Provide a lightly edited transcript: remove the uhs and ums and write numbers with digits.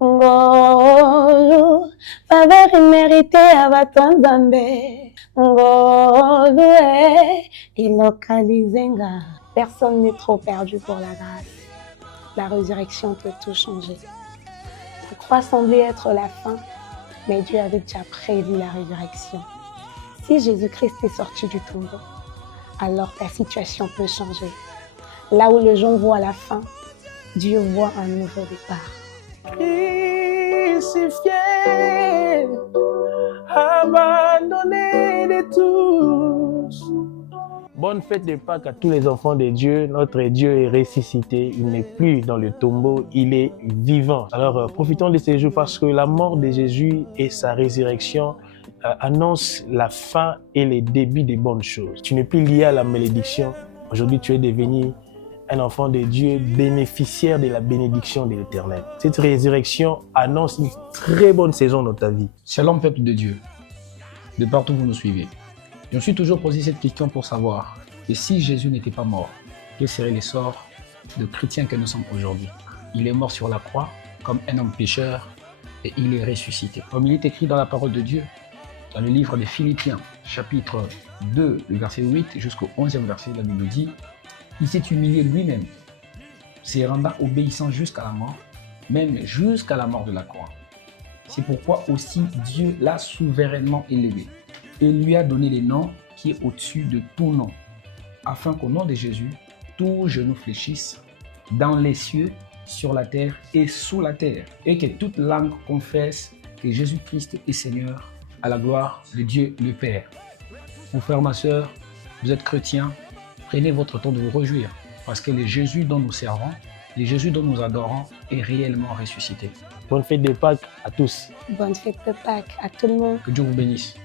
Ngolu, faveur imméritée abatwa Nzambe. Ngolu, ilokalizenga. Personne n'est trop perdu pour la grâce. La résurrection peut tout changer. La croix semblait être la fin, mais Dieu avait déjà prévu la résurrection. Si Jésus-Christ est sorti du tombeau, alors ta situation peut changer. Là où les gens voient la fin, Dieu voit un nouveau départ. Crucifié, abandonné de tous. Bonne fête de Pâques à tous les enfants de Dieu. Notre Dieu est ressuscité. Il n'est plus dans le tombeau, il est vivant. Alors profitons de ces jours parce que la mort de Jésus et sa résurrection annoncent la fin et le début des bonnes choses. Tu n'es plus lié à la malédiction. Aujourd'hui, tu es devenu un enfant de Dieu, bénéficiaire de la bénédiction de l'Éternel. Cette résurrection annonce une très bonne saison dans ta vie. Shalom peuple de Dieu, de partout où vous nous suivez. Je me suis toujours posé cette question pour savoir que si Jésus n'était pas mort, quel serait le sort de chrétiens que nous sommes aujourd'hui? Il est mort sur la croix comme un homme pécheur et il est ressuscité. Comme il est écrit dans la parole de Dieu, dans le livre des Philippiens, chapitre 2, le verset 8 jusqu'au 11e verset, la Bible dit: il s'est humilié lui-même, se rendant obéissant jusqu'à la mort, même jusqu'à la mort de la croix. C'est pourquoi aussi Dieu l'a souverainement élevé et lui a donné le nom qui est au-dessus de tout nom, afin qu'au nom de Jésus, tout genou fléchisse dans les cieux, sur la terre et sous la terre, et que toute langue confesse que Jésus-Christ est Seigneur, à la gloire de Dieu le Père. Mon frère, ma soeur, vous êtes chrétien, prenez votre temps de vous réjouir, parce que le Jésus dont nous servons, le Jésus dont nous adorons est réellement ressuscité. Bonne fête de Pâques à tous. Bonne fête de Pâques à tout le monde. Que Dieu vous bénisse.